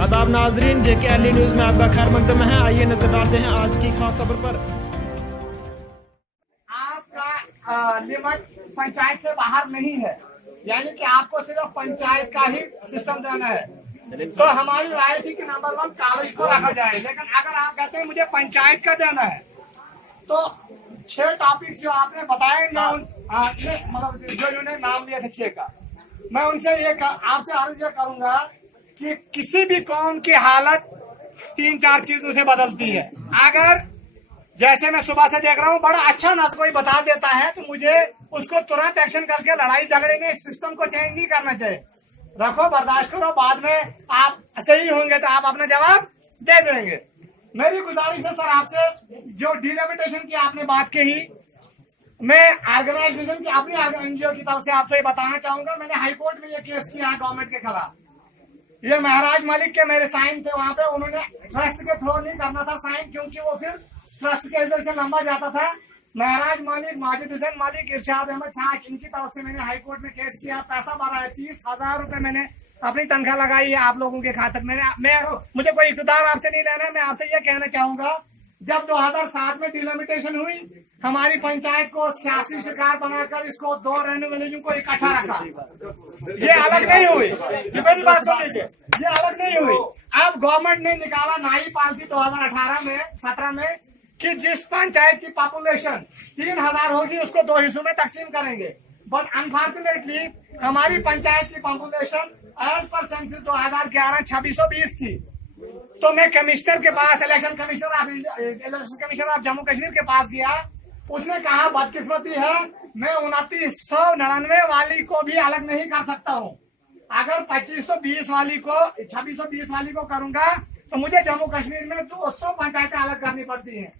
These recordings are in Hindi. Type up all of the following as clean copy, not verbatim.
आदाब नाजरीन, JKLE न्यूज में आपका खैर मकदम है। आइए नजर डालते हैं आज की खास खबर पर। आपका लिमिट पंचायत से बाहर नहीं है, यानी कि आपको सिर्फ पंचायत का ही सिस्टम देना है। तो हमारी राय थी कि नंबर 1 कॉलेज को रखा जाए, लेकिन अगर आप कहते हैं मुझे पंचायत का देना है तो 6 टॉपिक्स जो आपने बताए, मतलब जो इन्होंने नाम लिया था 6 का, मैं उनसे आपसे अर्ज करूंगा कि किसी भी कौम की हालत 3-4 चीजों से बदलती है। अगर जैसे मैं सुबह से देख रहा हूँ बड़ा अच्छा ना कोई बता देता है तो मुझे उसको तुरंत एक्शन करके लड़ाई झगड़े में इस सिस्टम को चेंज नहीं करना चाहिए। रखो, बर्दाश्त करो, बाद में आप सही होंगे तो आप अपना जवाब दे देंगे। मेरी गुजारिश है सर आपसे, जो डिलिमिटेशन की आपने बात कही, मैं ऑर्गेनाइजेशन की अपनी NGO की तरफ से आपको ये बताना चाहूंगा। मैंने हाईकोर्ट में ये केस किया है गवर्नमेंट के खिलाफ। ये महराज मलिक के मेरे साइन थे वहां पे, उन्होंने ट्रस्ट के थ्रू नहीं करना था साइन, क्योंकि वो फिर ट्रस्ट के वजह से लंबा जाता था। महराज मलिक, माजिद हुसैन मलिक, इरशाद अहमद छाछ, इनकी तरफ से मैंने हाईकोर्ट में केस किया, पैसा भरा है, 30,000 रुपए मैंने अपनी तनख्वाह लगाई है आप लोगों के खातर। मुझे कोई इक़्तिदार आपसे नहीं लेना है। मैं आपसे ये कहना चाहूंगा, जब 2007 में डिलिमिटेशन हुई, हमारी पंचायत को सियासी शिकार बनाकर इसको 2 रहने वाले को इकट्ठा रखा। ये अलग नहीं हुई, ये मेरी बात सुन लीजिए, ये अलग नहीं हुई। अब गवर्नमेंट ने निकाला नई पॉलिसी 2018 में 17 में कि जिस पंचायत की पॉपुलेशन 3,000 होगी उसको 2 हिस्सों में तकसीम करेंगे। बट अनफॉर्चुनेटली हमारी पंचायत की पॉपुलेशन एज पर सेंसस 2011 2620 थी। तो मैं कमिश्नर के पास, election commissioner of Jammu Kashmir के पास गया। उसने कहा बदकिस्मती है, मैं 2999 वाली को भी अलग नहीं कर सकता हूँ। अगर 2520 वाली को 2620 वाली को करूंगा तो मुझे जम्मू कश्मीर में 200 पंचायतें अलग करनी पड़ती हैं।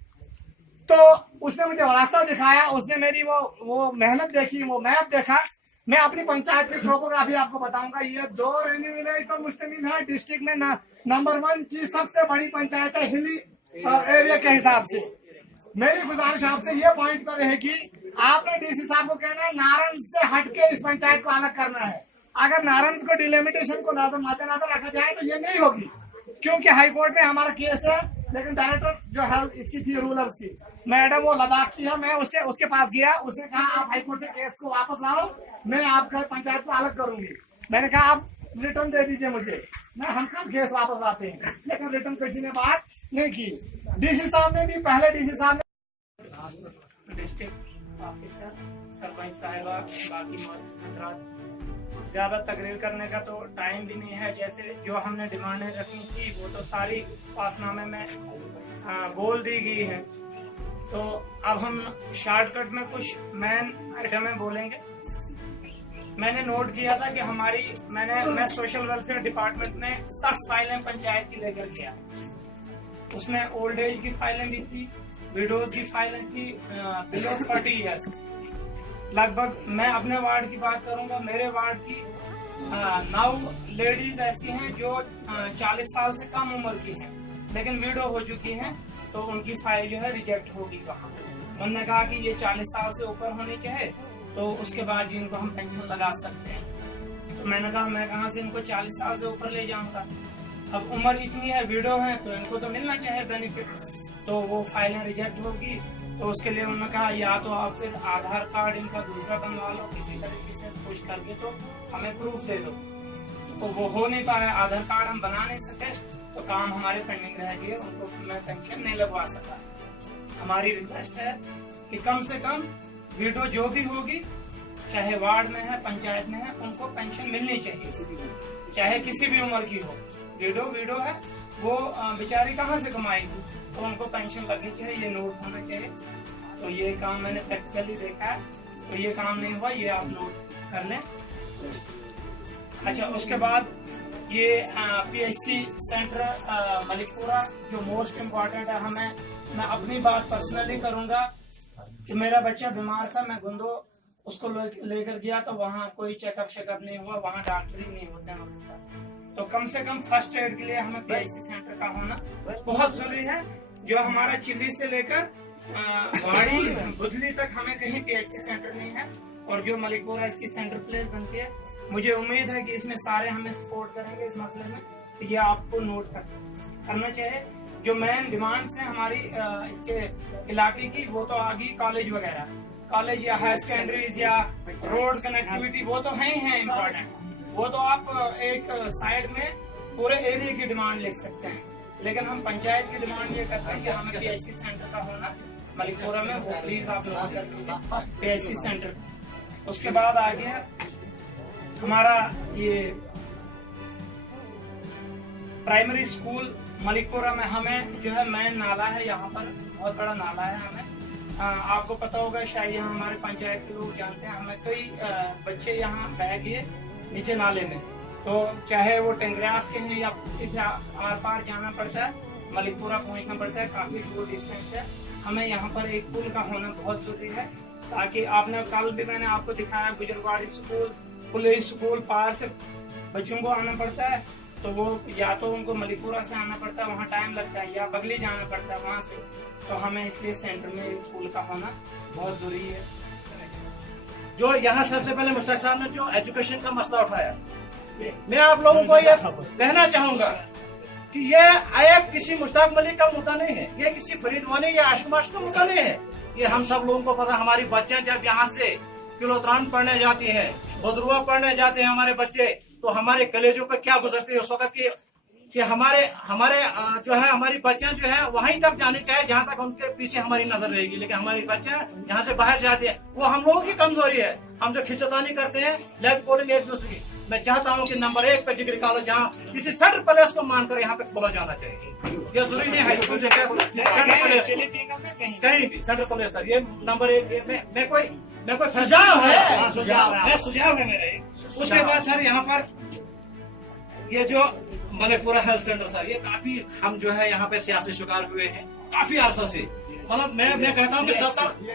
तो उसने मुझे रास्ता दिखाया, उसने मेरी वो मेहनत देखी, वो मैप देखा। मैं अपनी पंचायत की टोपोग्राफी आपको बताऊंगा। ये 2 रेवेन्यू विलेज पर मुश्तमिल है। डिस्ट्रिक्ट में नंबर 1 की सबसे बड़ी पंचायत है हिली एरिया के हिसाब से। मेरी गुजारिश आपसे ये पॉइंट पर रहेगी, आपने DC साहब को कहना है नारंग से हटके इस पंचायत को अलग करना है। अगर नारंग को डिलिमिटेशन को मद्देनजर रखा जाए तो ये नहीं होगी, क्योंकि हाईकोर्ट में हमारा केस है। लेकिन डायरेक्टर जो है इसकी थी रूलर्स की मैडम, वो लद्दाख की है। मैं उसके पास गया, उसने कहा आप हाईकोर्ट के केस को वापस लाओ, मैं आपका पंचायत को अलग करूंगी। मैंने कहा आप रिटर्न दे दीजिए मुझे, हम कल केस वापस लाते हैं। लेकिन रिटर्न किसी ने बात नहीं की। DC साहब ने भी, पहले DC साहब ने, डिस्ट्रिक्ट ऑफिसर, सरपंच साहिबा, बाकी हजरात, ज्यादा तकरीर करने का तो टाइम भी नहीं है। जैसे जो हमने डिमांडें रखी थी वो तो सारी इस पासनामे में बोल दी गई है। तो अब हम शॉर्टकट में कुछ मेन आइटमें बोलेंगे। मैंने नोट किया था कि मैं सोशल वेलफेयर डिपार्टमेंट में 60 फाइलें पंचायत की लेकर गया। उसमें ओल्ड एज की फाइलें भी थी, विडोज की फाइलें थी, बिलो 40 ईयर्स। लगभग मैं अपने वार्ड की बात करूंगा, मेरे वार्ड की 9 लेडीज ऐसी हैं जो 40 साल से कम उम्र की हैं, लेकिन विडो हो चुकी हैं, तो उनकी फाइल जो है रिजेक्ट होगी। वहाँ उन्होंने कहा कि ये 40 साल से ऊपर होनी चाहिए, तो उसके बाद जिनको हम पेंशन लगा सकते हैं। तो मैंने कहा मैं कहाँ से इनको 40 साल से ऊपर ले जाऊंगा। अब उम्र इतनी है, विडो है, तो इनको तो मिलना चाहिए बेनिफिट। तो वो फाइलें रिजेक्ट होगी। तो उसके लिए उन्होंने कहा या तो आप फिर आधार कार्ड इनका दूसरा बनवा लो किसी तरीके से पुश करके, तो हमें प्रूफ दे दो। तो वो हो नहीं पाया, आधार कार्ड हम बना नहीं सके, तो काम हमारे पेंडिंग रह गए, उनको मैं पेंशन नहीं लगवा सका। हमारी रिक्वेस्ट है कि कम से कम विडो जो भी होगी, चाहे वार्ड में है, पंचायत में है, उनको पेंशन मिलनी चाहिए, चाहे किसी भी उम्र की हो। विडो है, वो बेचारी कहाँ से कमाएगी, तो उनको पेंशन लगनी चाहिए, ये नोट होना चाहिए। तो ये काम मैंने प्रैक्टिकली देखा है, तो ये काम नहीं हुआ, ये आप नोट कर लें। अच्छा, उसके बाद ये PHC सेंटर मलिकपुरा जो मोस्ट इम्पोर्टेंट है। मैं अपनी बात पर्सनली करूंगा कि मेरा बच्चा बीमार था, मैं गुंदो उसको लेकर गया, तो वहाँ कोई चेकअप नहीं हुआ, वहाँ डॉक्टर ही नहीं होते हैं। तो कम से कम फर्स्ट एड के लिए हमें PHC सेंटर का होना बहुत जरूरी है। जो हमारा चिल्ली से लेकर वाड़ी बुधली तक हमें कहीं PHC सेंटर नहीं है, और जो मलिकपुरा इसकी सेंटर प्लेस बनती है, मुझे उम्मीद है कि इसमें सारे हमें सपोर्ट करेंगे इस मसले में। ये आपको नोट करना चाहिए। जो मेन डिमांड्स हैं हमारी इसके इलाके की, वो तो आगे कॉलेज वगैरह, कॉलेज या हायर सेकेंडरीज या रोड कनेक्टिविटी, वो तो है ही है इम्पोर्टेंट। वो तो आप एक साइड में पूरे एरिया की डिमांड लिख सकते हैं, लेकिन हम पंचायत की डिमांड ये करते हैं कि हमें PIC सेंटर का होना मलिकपुरा में, वो प्लीज आप लोग कर लीजिए PIC सेंटर। उसके बाद आ गया हमारा ये प्राइमरी स्कूल मलिकपुरा में। हमें जो है मेन नाला है, यहाँ पर बहुत बड़ा नाला है। हमें आपको पता होगा, शायद यहाँ हमारे पंचायत के लोग जानते हैं, हमें कई बच्चे यहाँ बह गए नीचे नाले में, तो चाहे वो टेंगरियास के हैं या इसे आर पार जाना पड़ता है, मलिकपुरा पहुंचना पड़ता है, काफी दूर डिस्टेंस है। हमें यहाँ पर एक पुल का होना बहुत जरूरी है, ताकि आपने कल भी मैंने आपको दिखाया, बुजुर्गवाड़ी स्कूल, पुलिस स्कूल पार से बच्चों को आना पड़ता है, तो वो या तो उनको मलिकपुरा से आना पड़ता है, वहाँ टाइम लगता है, या बगली जाना पड़ता है वहाँ से। तो हमें इसलिए सेंटर में एक पुल का होना बहुत जरूरी है। जो यहाँ सबसे पहले मुश्ताक साहब ने जो एजुकेशन का मसला उठाया, मैं आप लोगों को ये कहना चाहूंगा कि ये आयब किसी मुश्ताक मलिक का मुद्दा नहीं है, ये किसी फरीद वानी या आशुमाश का मुद्दा नहीं है। ये हम सब लोगों को पता, हमारी बच्चे जब यहाँ से किलोत्रान पढ़ने जाती हैं, बदरुआ पढ़ने जाते हैं हमारे बच्चे, तो हमारे कलेजों पे क्या गुजरती है उस वक्त कि हमारे जो है हमारी बच्चियां जो है वहीं तक जानी चाहिए जहां तक उनके पीछे हमारी नजर रहेगी, लेकिन हमारी बच्चियां यहाँ से बाहर जाती है, वो हम लोगों की कमजोरी है। हम जो खिंचतानी करते हैं लेग पोलिंग एक दूसरे की, मैं चाहता हूँ कि नंबर 1 पे डिग्री कॉलेज यहाँ किसी सेंट्रल प्लेस को मानकर यहाँ पे खोला जाना चाहिए। ये जरूरी नहीं हाई स्कूल जगह सेंट्रल प्लेस कहीं भी सेंट्रल प्लेस सर, ये नंबर 1। मैं कोई सुझाव है मेरे। उसके बाद सर यहाँ पर ये जो मलिकपुरा हेल्थ सेंटर सर, ये काफी हम जो है यहाँ पे सियासी शिकार हुए हैं काफी अरसा से। मतलब मैं कहता हूँ कि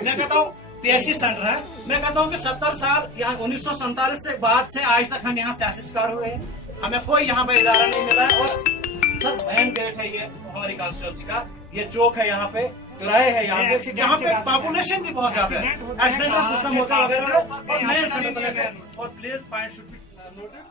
मैं कहता हूँ PIC सेंटर है, मैं कहता हूँ कि 70 साल यहाँ 1947 से बाद से आज तक हम यहाँ सियासी शिकार हुए हैं, हमें कोई यहाँ पे इदारा नहीं मिला है। और सर मेन गेट है ये हमारी कॉन्स्टिट्यूंसी का, ये चौक है यहाँ पे, चौराहे है यहाँ पे पॉपुलेशन भी बहुत ज्यादा है, एक्सीडेंटल सिस्टम होता है वगैरह। और please point should be noted.